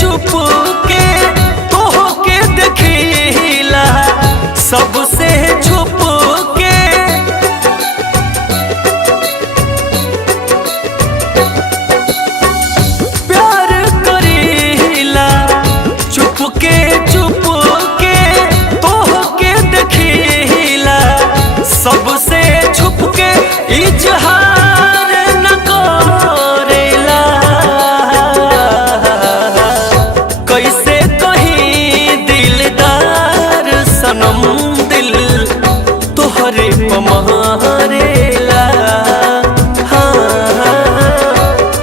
चुपके तोहके देखिला सबसे छुप के। प्यार करीला चुपके चुपके तोहके देखिला सबसे छुप के। इजहार न करेला कैसे कहीं दिलदार सनम दिल तोहरे पमारेला। हाँ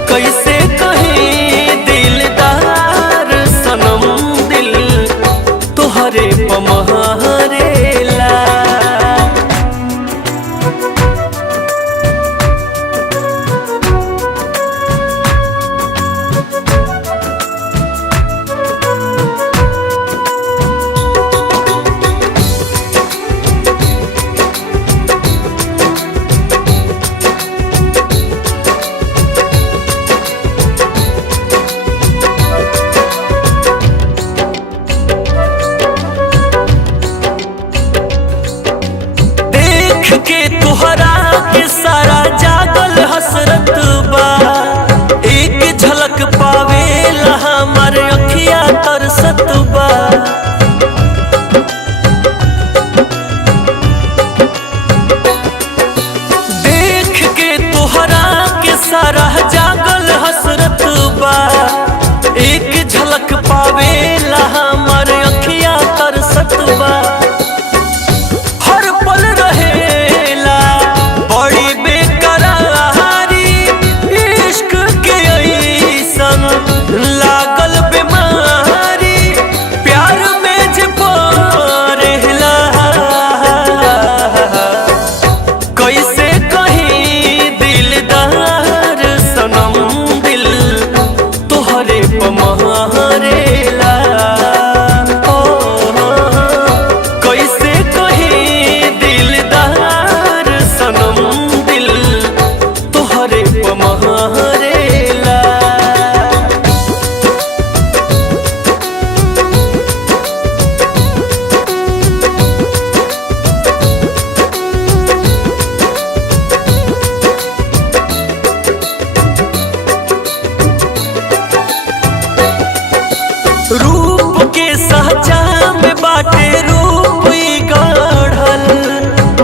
कैसे कहीं दिलदार सनम दिल तोहरे पमारेला। के तुहरा के सारा जागल हसरत बा एक झलक पावेला हमार अखिया तरसत बा। देख के तुहरा के सारा जागल हसरत बा एक झलक पावेला हमार अखिया तरसत बा। लागल बीमारी प्यार में जे परेला कैसे कहीं दिलदार सनम दिल तोहरे पमारेला। कैसे कहीं दिलदार सनम दिल तोहरे पमारेला। रूप के सहजा में बाटे रूप गढ़ल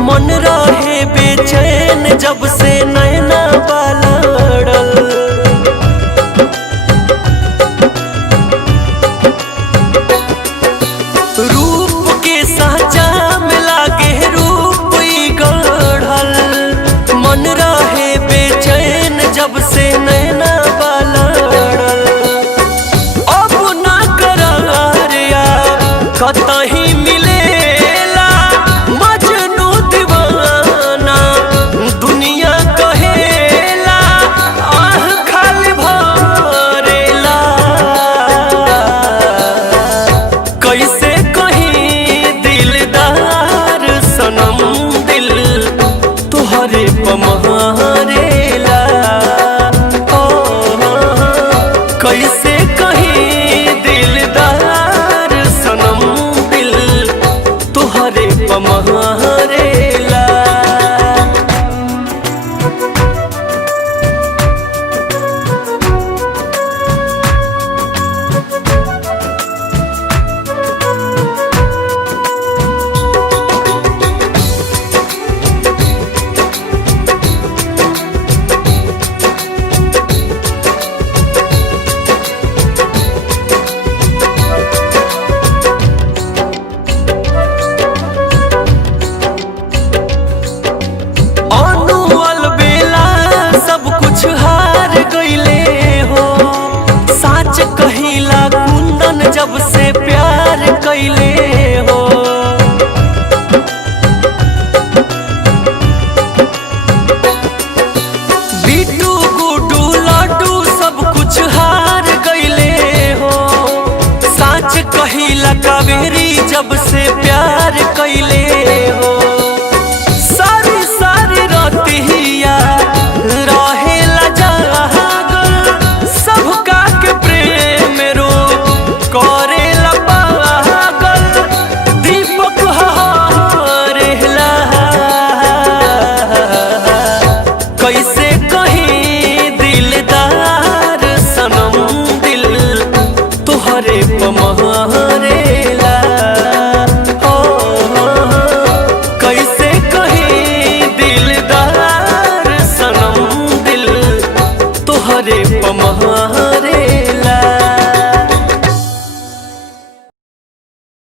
मन रहे बेचैन जब से नैना बालड़ल। रूप के सहजा में लागे रूप गढ़ल मन रहे बेचैन जब से नैना बालड़ल। कतही मिलेला मजनू दीवाना दुनिया कहेला आह खाली भरेला। कैसे कहीं दिलदार सनम दिल तोहरे पमारेला। जब से प्यार कैले हो। बिट्टू गुड्डू लड्डू सब कुछ हार गईले हो। साच कहिला कावेरी जब से प्यार कैले हो। सारी सारी रातिया रहेला जागल, सबका के प्रेम रो करेला पागल। दीपक हरेला कैसे कहीं दिलदार सनम दिल तुहरे पमहरेला। कैसे कहीं दिलदार सनम दिल तुहरे पमहरेला।